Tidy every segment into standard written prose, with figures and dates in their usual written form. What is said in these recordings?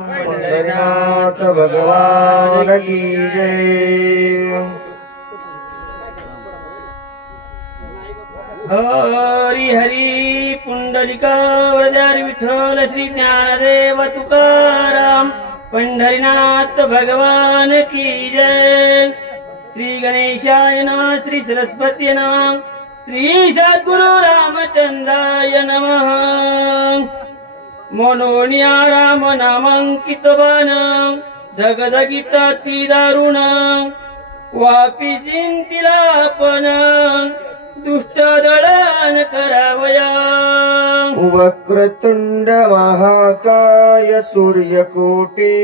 पंढरीनाथ भगवान की जय। हरी हरी पुंडलिका वरदारी विठ्ठल श्री ज्ञानदेव तुकाराम पंढरीनाथ भगवान की जय। श्री गणेशाय नमः, श्री सरस्वती नमः, श्री सद्गुरु रामचंद्राय नमः। मनोनिया राम नामांकित बाण धगधगित ती दारुण वापी चिंतिला आपण दुष्ट दळण करावया। वक्रतुंड महाकाय सूर्यकोटि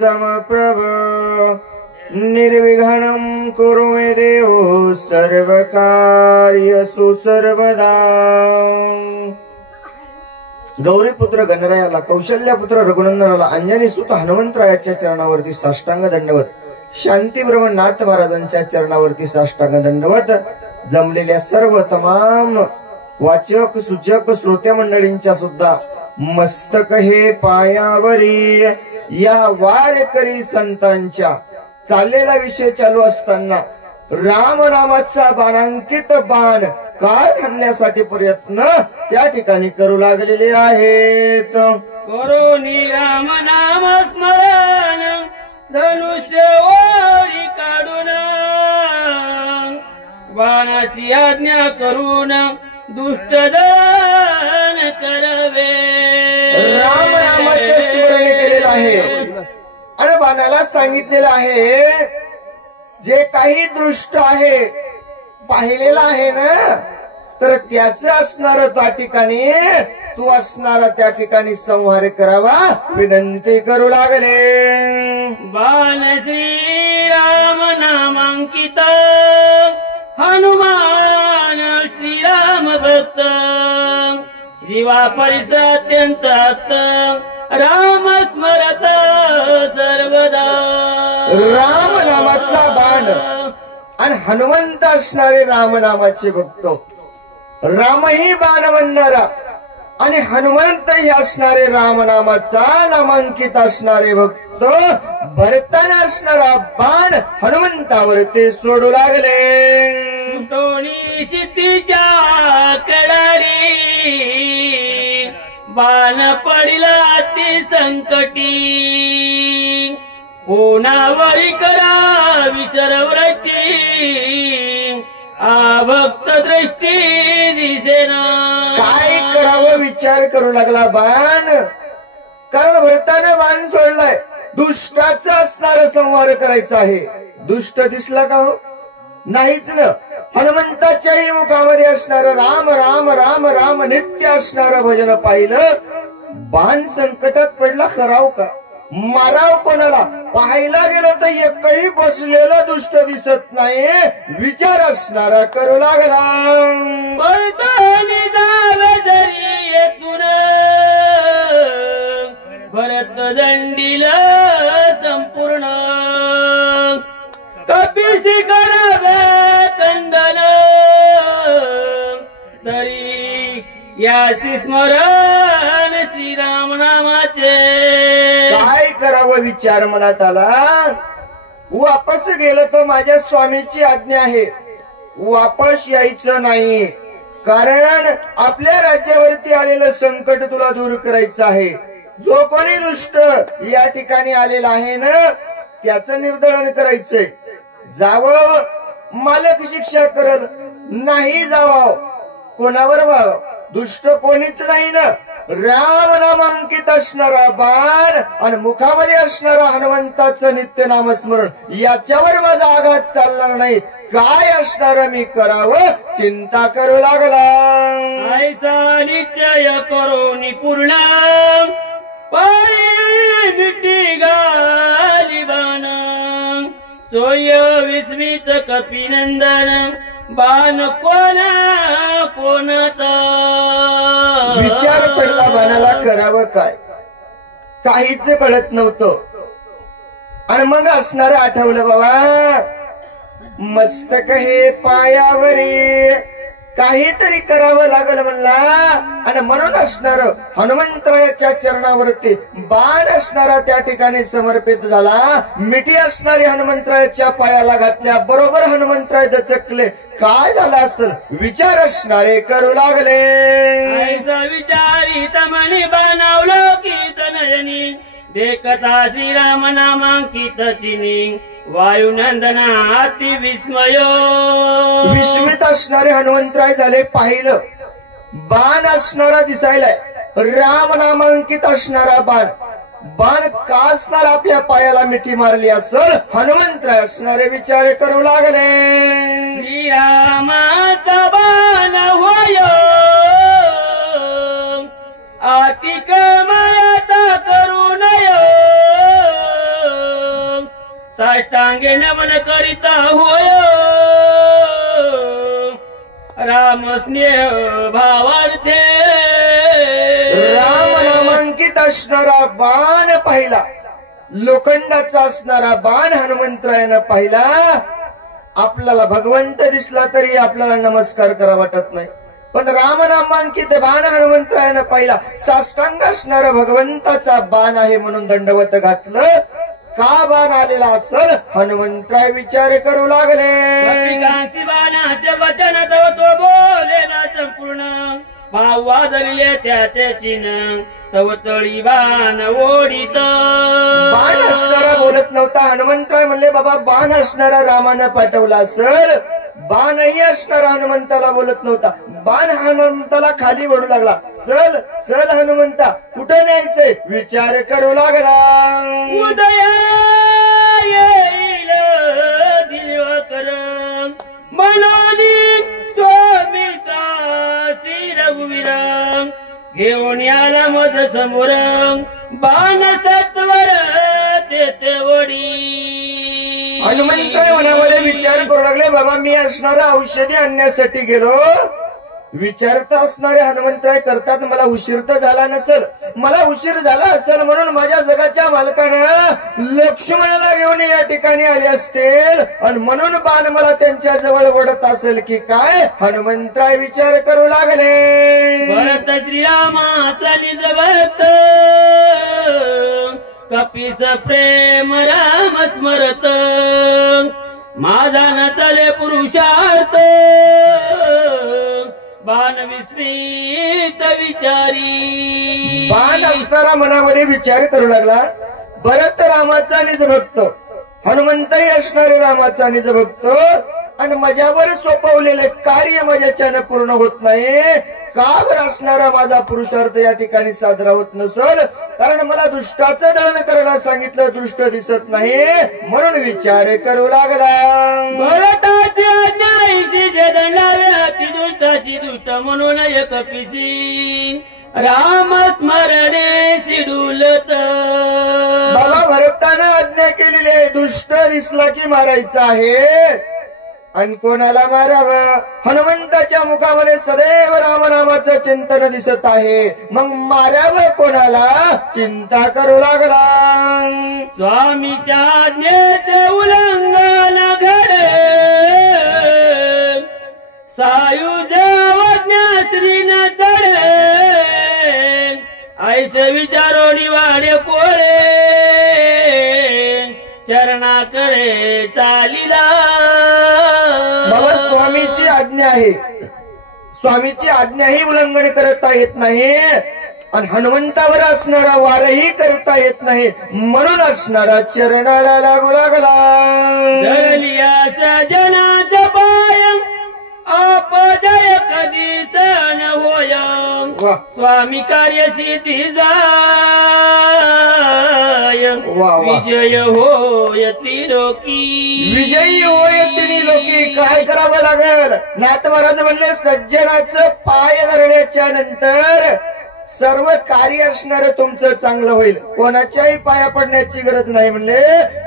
समप्रभ निर्विघ्नं कुरु मे देव सर्वकार्यसु सर्वदा। गौरीपुत्र गणरायाला, कौशल्यापुत्र रघुनंदनाला, अंजनी सुत हनुमंतरायाच्या चरणावरती साष्टांग दंडवत, शांतीब्रह्म नाथ महाराजांच्या चरणावरती साष्टांग दंडवत, जमलेल्या सर्व तमाम वाचक सूचक श्रोते मंडळींच्या सुद्धा मस्तक हे पायावरी। या वारकरी संतांच्या चाललेला विषय चालू असताना राम नामाचा बाणांकित बाण काळ घालण्यासाठी प्रयत्न त्या ठिकाणी करू लागलेले आहेत। करोनी राम नाम स्मरण धनुष्य ओढी काढून बाणाची आज्ञा करून दुष्ट दळण करावे। राम नामाचे स्मरण केलेलं आहे आणि बाणाला सांगितलेलं आहे जे काही दृष्ट आहे पाहिलेला आहे ना, तर त्याच असणार त्या ठिकाणी तू असणारा त्या ठिकाणी संहार करावा विनंती करू लागले। बाण श्री राम नामांकित हनुमान श्रीराम भक्त जीवा परिस अत्यंत राम स्मरत सर्वदा। राम नामाचा बाण आणि हनुमंत असणारे राम नामाचे भक्त, रामही बाण म्हणणारा आणि हनुमंतही असणारे राम नामाचा नामांकित असणारे भक्त भरताना असणारा बाण हनुमंतावरती सोडू लागले। सुटोणी सिद्धीच्या कडारी बाण पडिला अति संकटी कोणावरी करा विसरवृष्टी भक्त दृष्टी दिसेना। काय करावं विचार करू लागला बाण, कारण भरताना बाण सोडलाय, दुष्टाचा असणारा संहार करायचा आहे। दुष्ट दिसला का हो? नाहीच ना। हनुमंताच्याही मुखामध्ये असणार राम राम राम राम नित्य असणारं भजन पाहिलं, बाण संकटात पडला कराव का माराव कोणाला? पाहायला गेलं तर एकही बसलेला दुष्ट दिसत नाही, विचार असणारा करू लागला। जरी येतून भरत दंडील संपूर्ण कपिशी करावे कंदन तरी यासी स्मरण श्रीराम नामाचे। काय करावं विचार मनात आला। वापस गेलं तर माझ्या स्वामीची आज्ञा आहे, वापस यायचं नाही, कारण आपल्या राज्यावरती आलेलं संकट तुला दूर करायचं आहे। जो कोणी दुष्ट या ठिकाणी आलेला आहे ना, त्याचं निर्दलन करायचंय। जावं मालक शिक्षा करल, नाही जावाव कोणावर व्हाव, दुष्ट कोणीच नाही ना। राम नामांकित असणारा बाण आणि मुखामध्ये असणारा हनुमंताचं नित्य नामस्मरण, याच्यावर माझा आघात चालणार नाही। काय असणार मी करावं चिंता करू लागला। आईचा निश्चय करो निपूर्ण पायी मिठी गाली बाण सोय विस्मित कपिनंदन बाण कोणाचा। विचार पडला बाणाला करावं काय, काहीच कळत नव्हतं। आणि मग असणारं आठवलं बाबा, मस्तक हे पायावरी काहीतरी करावं लागल म्हणला आणि म्हणून असणार हनुमंतरायाच्या चरणावरती बाण असणारा त्या ठिकाणी समर्पित झाला. मिठी असणारी हनुमंतरायाच्या पायाला घातल्या बरोबर हनुमंतराय दचकले. काय झालं असेल विचार असणारे करू लागले. ऐसा विचारित मनी बाणावलो कीत नयनी देखता श्रीराम नामांकित चिनी वायुनंदना अति विस्मय. विस्मित असणारे हनुमंतराय झाले. पाहिलं बाण असणारा दिसायलाय राम नामांकित असणारा बाण. बाण का असणार आपल्या पायाला मिठी मारली असल. हनुमंतराय असणारे विचार करू लागले. श्रीरामाचा बाण होय आतिक मायाचा करू नय साष्टांगे नमन करीता होय राम स्नेह भावार्थे. राम नामांकित असणारा बाण पाहिला. लोखंडाचा असणारा बाण हनुमंतरायानं पाहिला. आपल्याला भगवंत दिसला तरी आपल्याला नमस्कार करा वाटत नाही, पण रामनामांकित बाण हनुमंतरायानं पाहिला. साष्टांग असणारा भगवंताचा बाण आहे म्हणून दंडवत घातलं. का बाण आलेला असल हनुमंतराय विचार करू लागले. बाणाचे वचन तो बोलेला संपूर्ण भाव वादळले त्याचे चिन्ह तव तळी बाण ओढीत. बाण असणारा बोलत नव्हता. हनुमंतराय म्हणले बाबा बाण असणारा रामानं पाठवला असल. बाणही असणारा हनुमंताला बोलत नव्हता. बाण हनुमंताला खाली वळू लागला. चल चल हनुमंता कुठं न्यायचंय विचार करू लागला. उदया येईल दिवकर मनोनी स्वामिता श्री रघुवीर घेऊन याला मध समोर बाण सत्वर तेथे ओढी. हनुमंतराय मनामध्ये विचार करू लागले बाबा मी असणारा औषधी आणण्यासाठी गेलो. विचारत असणारे हनुमंतराय करतात मला उशीर तर झाला नसेल. मला उशीर झाला असेल म्हणून माझ्या जगाच्या मालकानं लक्ष्मणाला घेऊन या ठिकाणी आले असतील आणि म्हणून बाण मला त्यांच्या जवळ ओढत असेल की काय. हनुमंतराय विचार करू लागले. भरत श्रीरामाचा निज भक्त कपीस प्रेम राम स्मरत माझा न चले पुरुषार्थ बाण विस्मित विचारी. बाण असणारा मनामध्ये विचार करू लागला. भरत रामाचा निज भक्त हनुमंतही असणारे रामाचा निज भक्त आणि माझ्यावर सोपवलेले कार्य माझ्याच्यानं पूर्ण होत नाही. का बरं असणारा माझा पुरुषार्थ या ठिकाणी साजरा होत नसेल. कारण मला दुष्टाचं दळण करायला सांगितलं दुष्ट दिसत नाही म्हणून विचार करू लागला. भरताची अन्यायशी दंडावे अति दुष्टाची दुष्ट म्हणून एक पिसी राम स्मरणे शिडुलत. बाबा भरतानं आज्ञा केलेली आहे दुष्ट दिसला की मारायचा आहे आणि कोणाला मारावं. हनुमंताच्या मुखामध्ये सदैव रामनामाचं चिंतन दिसत आहे. मग मारावं कोणाला चिंता करू लागला. स्वामीच्या आज्ञेचे उल्लंघन घडे सायुज्ञा स्त्रीन चढे ऐसे विचारो निवाडे कोळे चरणाकडे चालिला. बाबा स्वामीची आज्ञा आहे. स्वामीची आज्ञाही उल्लंघन करता येत नाही आणि हनुमंतावर असणारा वारही करता येत नाही म्हणून असणारा चरणाला लागू लागला. धरलिया जनाचा पाय अपजय कधीच न होय स्वामी कार्य सिद्धी जाय विजय होय त्रिलोकी. विजयी होय त्रिलोकी. काय करावं लागेल. नाथ महाराज म्हणले सज्जनाचं पाय धरण्याच्या नंतर सर्व कार्य असणारं तुमचं चांगलं होईल. कोणाच्याही पाया पडण्याची गरज नाही म्हणले.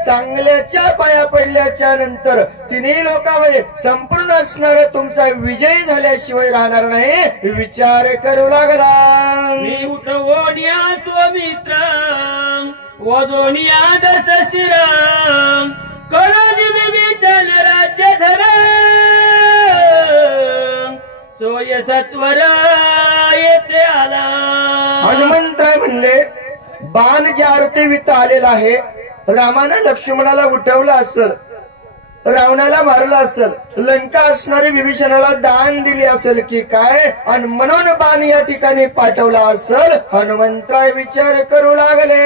चांगल्याच्या पाया पडल्याच्या नंतर तिन्ही लोकांमध्ये संपूर्ण असणारं तुमचा विजय झाल्याशिवाय राहणार नाही विचार करू लागला. मी उठवोनिया स्वमित्र वदोनिया दस शिर करोनी विभीषण राज्य धर सोय सत्वर येथे आला. हनुमंतराय म्हणले बाण ज्या अर्थीवित आलेला आहे, रामानं लक्ष्मणाला उठवलं असेल, रावणाला मारलं असेल, लंका असणारी विभीषणाला दान दिली असेल की काय, आणि म्हणून बाण या ठिकाणी पाठवला असेल. हनुमंतराय विचार करू लागले.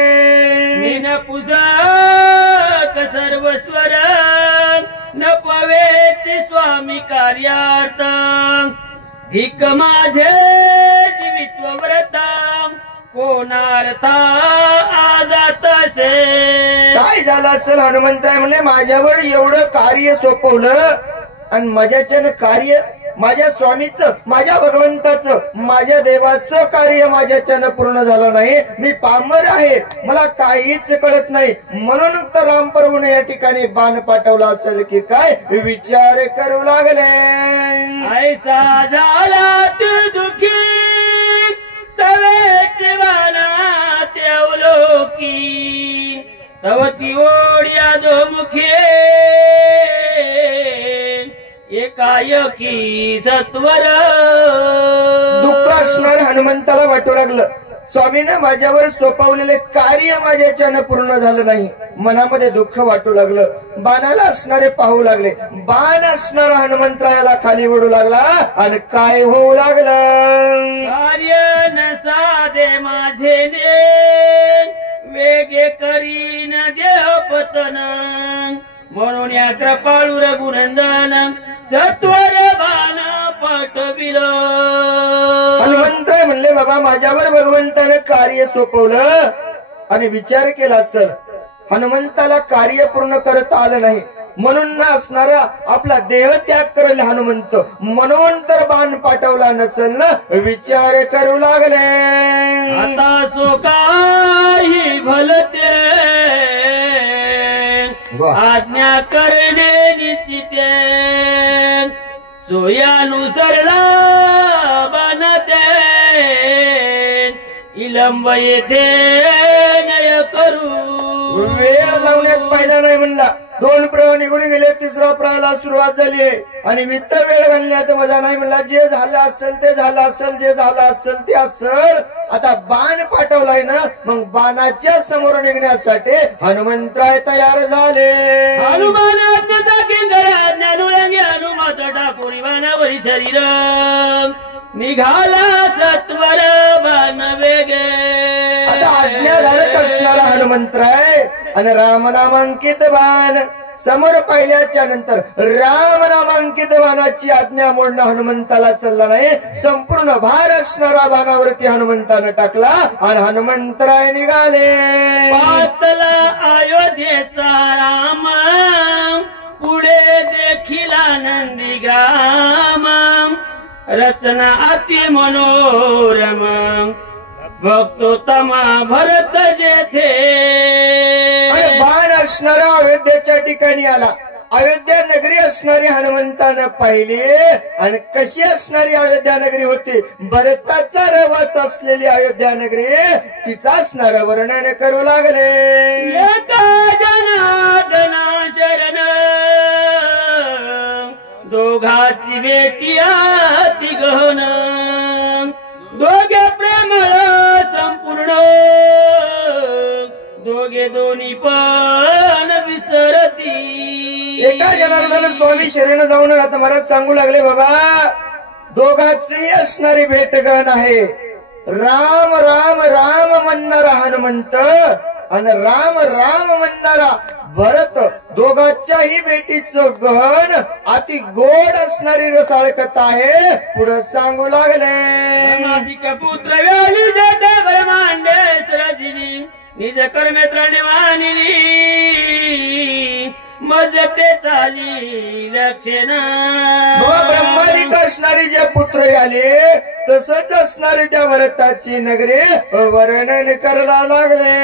मीन पूजक सर्वस्वर न पवेची स्वामी कार्यार्थ. धिक माझे जीवित्व व्रता कोणार्था आजात असे. काय झालं असेल? हनुमंतराय म्हणले माझ्यावर एवढं कार्य सोपवलं आणि माझ्याच्यानं कार्य, माझ्या स्वामीचं, माझ्या भगवंताचं, माझ्या देवाचं कार्य माझ्याच्यानं पूर्ण झालं नाही. मी पामर आहे, मला काहीच कळत नाही, म्हणून तर रामप्रभूने या ठिकाणी बाण पाठवला असेल की काय, विचार करू लागले. ऐसा झाला तू दुखी सवेची वानात अवलोकी. तव ती ओढ्या दोमुखे एकाएकी सत्वर. दुःख असणार हनुमंताला वाटू लागलं. स्वामीनं माझ्यावर सोपवलेले कार्य माझ्याच्यानं पूर्ण झालं नाही, मनामध्ये दुःख वाटू लागलं. बाणाला असणारे पाहू लागले. बाण असणारा हनुमंतरायाला खाली ओढू लागला आणि काय होऊ लागलं. कार्य न साधे माझे ने वेगे करीन देह पतन. म्हणून या कृपाळू रघुनंदन सत्वर बाण पाठविल. हनुमंतराय म्हणले बाबा माझ्यावर भगवंतानं कार्य सोपवलं आणि विचार केला असेल, हनुमंताला कार्य पूर्ण करता आलं नाही, म्हणून ना असणारा आपला देह त्याग करेल हनुमंत, म्हणून तर बाण पाठवला नसेल ना. विचार करू लागले. आता सो काही भलते आज्ञा करणे निश्चिते. सोयानुसरला बनते इलंब येथे नय करू. वेळ लावण्यात फायदा नाही म्हणला. 2 प्रवाह निघून गेले, 3रा प्रवाहाला सुरुवात झाली आणि वित्त वेळ घालण्यात मजा नाही म्हणला. जे झालं असेल ते झालं असेल, जे झालं असेल ते असेल. आता बाण पाठवलाय ना, मग बाणाच्या समोर निघण्यासाठी हनुमंतराय तयार झाले. हनुमानाचा किंकरा ज्ञानुरंगी हनुमात टाकून बाणावरी शरीर निघाला सत्वर बाण वेगे. आता आज्ञाधारक असणारा हनुमंतराय आणि रामनामांकित बाण समोर पाहिल्याच्या नंतर रामनामांकित बाणाची आज्ञा मोडणं हनुमंताला चालला नाही. संपूर्ण भार असणारा बाणावरती हनुमंतानं टाकला आणि हनुमंतराय निघाले. पातला अयोध्येचा राम पुढे देखील नंदी ग्राम. रचना अति मनोरम भक्तोत्तम भरत जेथे. बाण असणारा अयोध्येच्या ठिकाणी आला. अयोध्या नगरी असणारी हनुमंतानं पाहिली आणि कशी असणारी अयोध्या नगरी होती, भरताचा रवास असलेली अयोध्या नगरी, तिचा असणारं वर्णन करू लागले. एका जनार्दना शरण दोघाची बेटी अति गहन. दोघे प्रेमळ संपूर्ण दोघे दोन्ही पण विसरती. एका जनार्दन स्वामी शरण जाऊन आता महाराज सांगू लागले बाबा दोघांची असणारी भेट गहन आहे. राम राम राम म्हणणारा हनुमंत आणि राम राम म्हणणारा भरत, दोघांच्याही भेटीचं गहन अति गोड असणारी रसाळ कथा आहे. पुढे सांगू लागले. ब्रह्मादिक पुत्र वेळी जते ब्रह्मांडे रजनी निज कर्मेत्र निवानिनी. मजते चाली लक्षणा. ब्रह्मादिक असणारी जे पुत्र आले तसंच असणारी त्या भरताची नगरी वर्णन करायला लागले.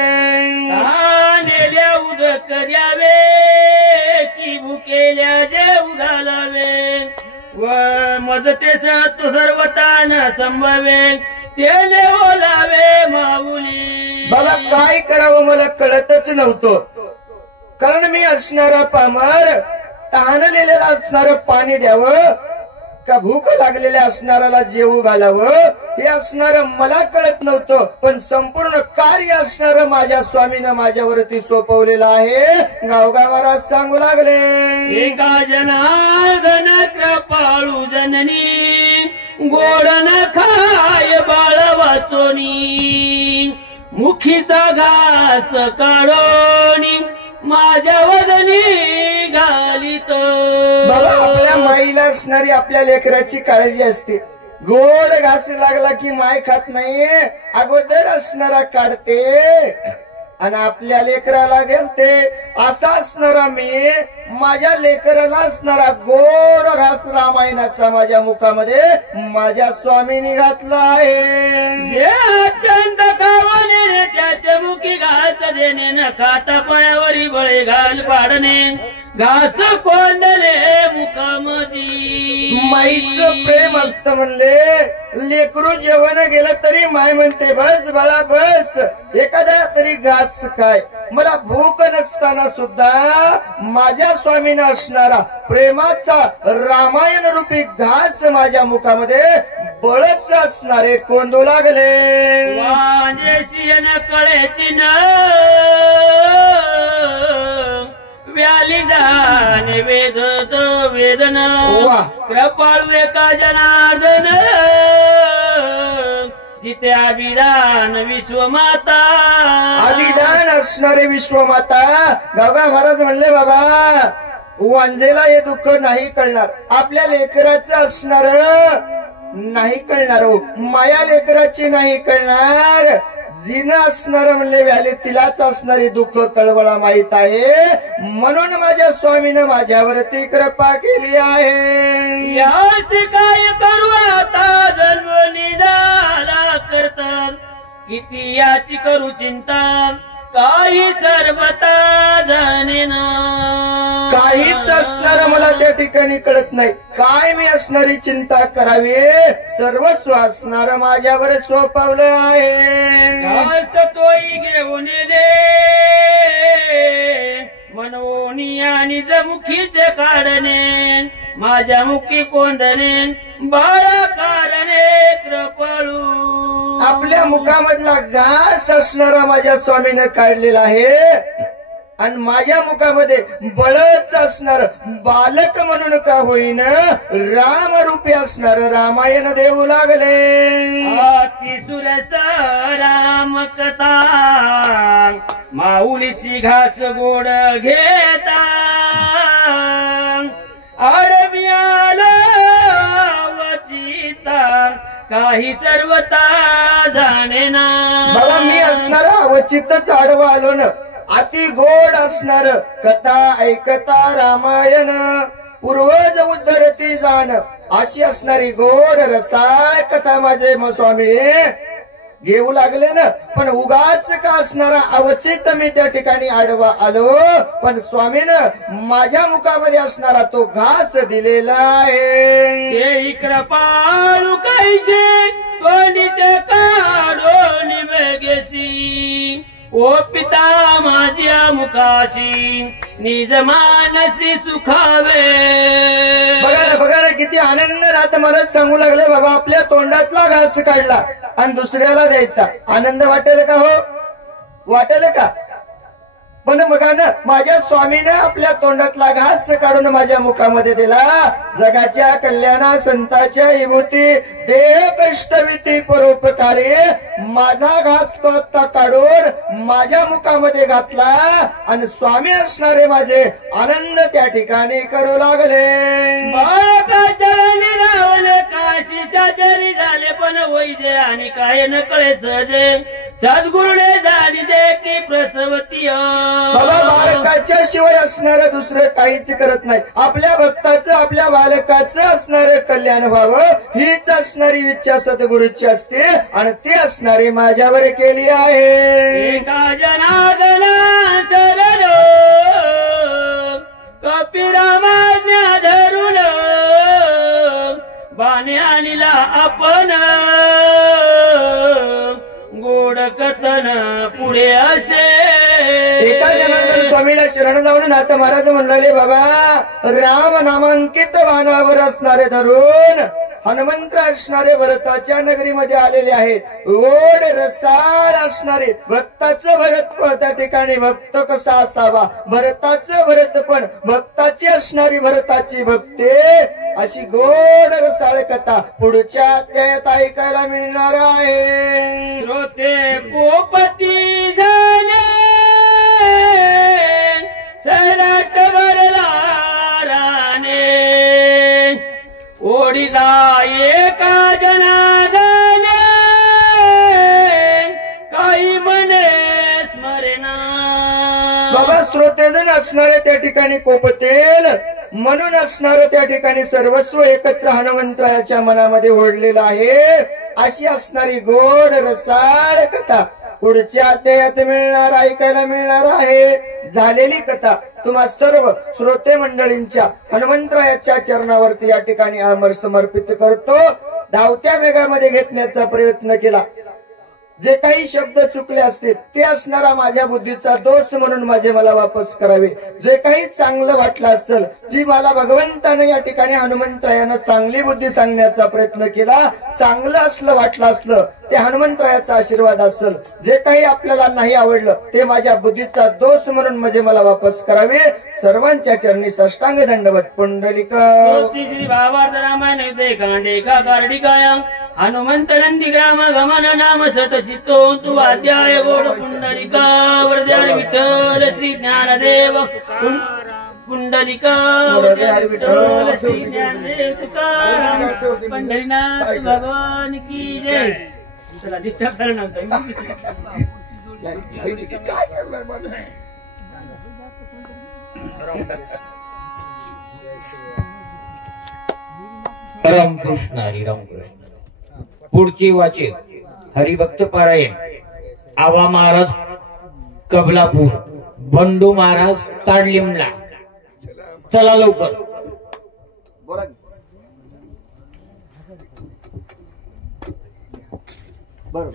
नेल्या उदक द्यावे की भुकेल्या जेव घालावे. व मजते सत्व सर्वतान संभवे तेने ओलावे माऊली. बाबा काय करावं मला कळतच नव्हतं, कारण मी असणारा पामर तहानलेला असणारं पाणी द्यावं का भूक लागलेल्या असणाऱ्याला जेवू घालावं हे असणारं मला कळत नव्हतं, पण संपूर्ण कार्य असणारं माझ्या स्वामीनं माझ्यावरती सोपवलेलं आहे. गावगावाला सांगू लागले, एका जनार्दन कृपाळू जननी गोड न खाय बाळ वाचोनी मुखीचा घास काढोनी माझ्या वदनी घालीत. बाबा आपल्या माईला असणारी आपल्या लेकराची काळजी असते. गोड घास लागला की माय खात नाही, अगोदर असणारा काढते आणि आपल्या लेकराला गेलते. असा असणारा मी माझ्या लेकराला असणारा गोड घास रामायणाचा माझ्या मुखामध्ये माझ्या स्वामींनी घातला आहे. जे अत्यंत खावणे त्याचे मुखी घास देणे न खाता पायावरी बळे घाल पाडणे घास कोंडले मुखामजी. माईचं प्रेम असतं म्हणले. लेकरू जेवण गेलं तरी माय म्हणते बस बाळा बस, एखादा तरी घास काय. मला भूक नसताना सुद्धा माझ्या स्वामीनं असणारा प्रेमाचा रामायण रूपी घास माझ्या मुखामध्ये बळच असणारे कोंडू लागले. वांजेशी न कळेची न व्याली जाणे वेद वेदन कृपाळू एका जनार्दन जिथे अभिदान विश्वमाता. अभिदान असणारे विश्वमाता. गावगा महाराज म्हणले बाबा वांजेला हे दुःख नाही कळणार, आपल्या लेकराचं असणार नाही कळणार, हो माया लेकराची नाही कळणार. जिनं असणार म्हणले व्याले तिलाच असणारी दुःख कळवळा माहित आहे, म्हणून माझ्या स्वामीनं माझ्यावरती कृपा केली आहे. याच काय करू आता जन्मनी झाला करता किती याची करू चिंता काही सर्वता जाणे ना. काहीच असणार मला त्या ठिकाणी कळत नाही, काय मी असणारी चिंता करावी, सर्वस्व असणार माझ्यावर सोपवलं आहे. घास तोही घेऊन दे मनोनी आणि जमुखीचे काढणे माझ्या मुखी कोंदणे बाळा कारणे कृपाळू. आपल्या मुखामधला घास असणारा माझ्या स्वामीनं काढलेला आहे आणि माझ्या मुखामध्ये बळच असणार बालक म्हणून का होईन राम रूपी असणार रामायण देऊ लागले. अतिसुरस राम कथा माऊलीशी घास गोड घेता आडमियाला वचिता काही सर्वता जाणे ना. बाबा मी असणार अवचितच आडवा आलो ना. अति गोड असणार कथा ऐकता रामायण पूर्वज उद्धरती जाण अशी असणारी गोड रसाळ कथा माझे स्वामी घेऊ लागले ना. पण उगाच का असणारा अवचित मी त्या ठिकाणी आडवा आलो, पण स्वामीनं माझ्या मुखामध्ये असणारा तो घास दिलेला आहे. कृपाळू कायचे तोंडीचे काढून वेगेसी ओ पिता माझ्या मुखाशी निज मानसी सुखावे. बघा ना किती आनंद राहत. मला सांगू लागले बाबा आपल्या तोंडातला घास काढला आणि दुसऱ्याला द्यायचा, आनंद वाटेल का? हो वाटेल का? पण बघा ना माझ्या स्वामीनं आपल्या तोंडातला घास काढून माझ्या मुखामध्ये दिला. जगाच्या कल्याणा संताच्या विभूती देह कष्टविती परोपकारी माझा घास तो आता काढून माझ्या मुखामध्ये घातला आणि स्वामी असणारे माझे आनंद त्या ठिकाणी करू लागले. रावण काशीच्या जरी झाले पण वैजे आणि काय न कळे सहजे सद्गुरुने जाणीजे की प्रसवती. बाबा बालकाच्या शिवाय असणार दुसरं काहीच करत नाही. आपल्या भक्ताचं आपल्या बालकाचं असणारं कल्याण व्हावं हीच असणारी इच्छा सद्गुरूची असते आणि ती असणारी माझ्यावर केली आहे. एका जनार्दना शरण कपिरामाज्ञा धरून बाणे आणला आपण गोड कथन पुढे असे. एका जनार्दन स्वामीला शरण जाऊन नाथ महाराज म्हणले, बाबा राम नामांकित वाहनावर असणारे धरून हनुमंत असणारे भरताच्या नगरीमध्ये आलेले आहेत. गोड रसाळ असणारे भक्ताचं भरतपण, त्या ठिकाणी भक्त कसा असावा, भरताचं भरतपण, भक्ताची असणारी भरताची भक्ती, अशी गोड रसाळ कथा पुढच्या अध्यायात ऐकायला मिळणार आहे. श्रोते पोपती झाले सैराट भरला राणे, ओढीला एका जनार्दने काही म्हणे स्मरेना. बाबा श्रोतेजन असणारे त्या ठिकाणी कोपतेल, म्हणून असणार त्या ठिकाणी सर्वस्व एकत्र हनुमंतरायाच्या मनामध्ये ओढलेलं आहे. अशी असणारी गोड रसाळ कथा पुढच्या अध्यायात मिळणार, ऐकायला मिळणार आहे. झालेली कथा तुम्हा सर्व श्रोते मंडळींच्या हनुमंतरायाच्या चरणावरती या ठिकाणी अमर समर्पित करतो. धावत्या मेघामध्ये घेतण्याचा प्रयत्न केला. जे काही शब्द चुकले असतील ते असणारा माझ्या बुद्धीचा दोष म्हणून माझे मला वापस करावे. जे काही चांगलं वाटलं असेल, जी मला भगवंताने या ठिकाणी हनुमंतरायानं चांगली बुद्धी सांगण्याचा प्रयत्न केला, चांगलं असलं वाटलं असलं ते हनुमंतरायाचा आशीर्वाद असेल. जे काही आपल्याला नाही आवडलं ते माझ्या बुद्धीचा दोष म्हणून माझे मला वापस करावे. सर्वांच्या चरणी साष्टांग दंडवत. पुंडलिका श्री भावार्थ रामायण युद्धे कांडे का कार्डिकाया हनुमंत नंदी ग्राम गमन नाम सट चित्तो तु अध्याय गोड पुंडलिका वरद्यार विठ्ठल श्री ज्ञानदेव पुंडलिका वरद्यार विठ्ठल श्री ज्ञानदेव तुकाराम पंढरीनाथ भगवान की जय. चला डिस्टर्ब करायला रामकृष्ण हरी रामकृष्ण. पुढची वाचे हरिभक्त पारायण. आवा महाराज कबलापूर, बंडू महाराज ताडलिमला. चला लवकर. बरोबर.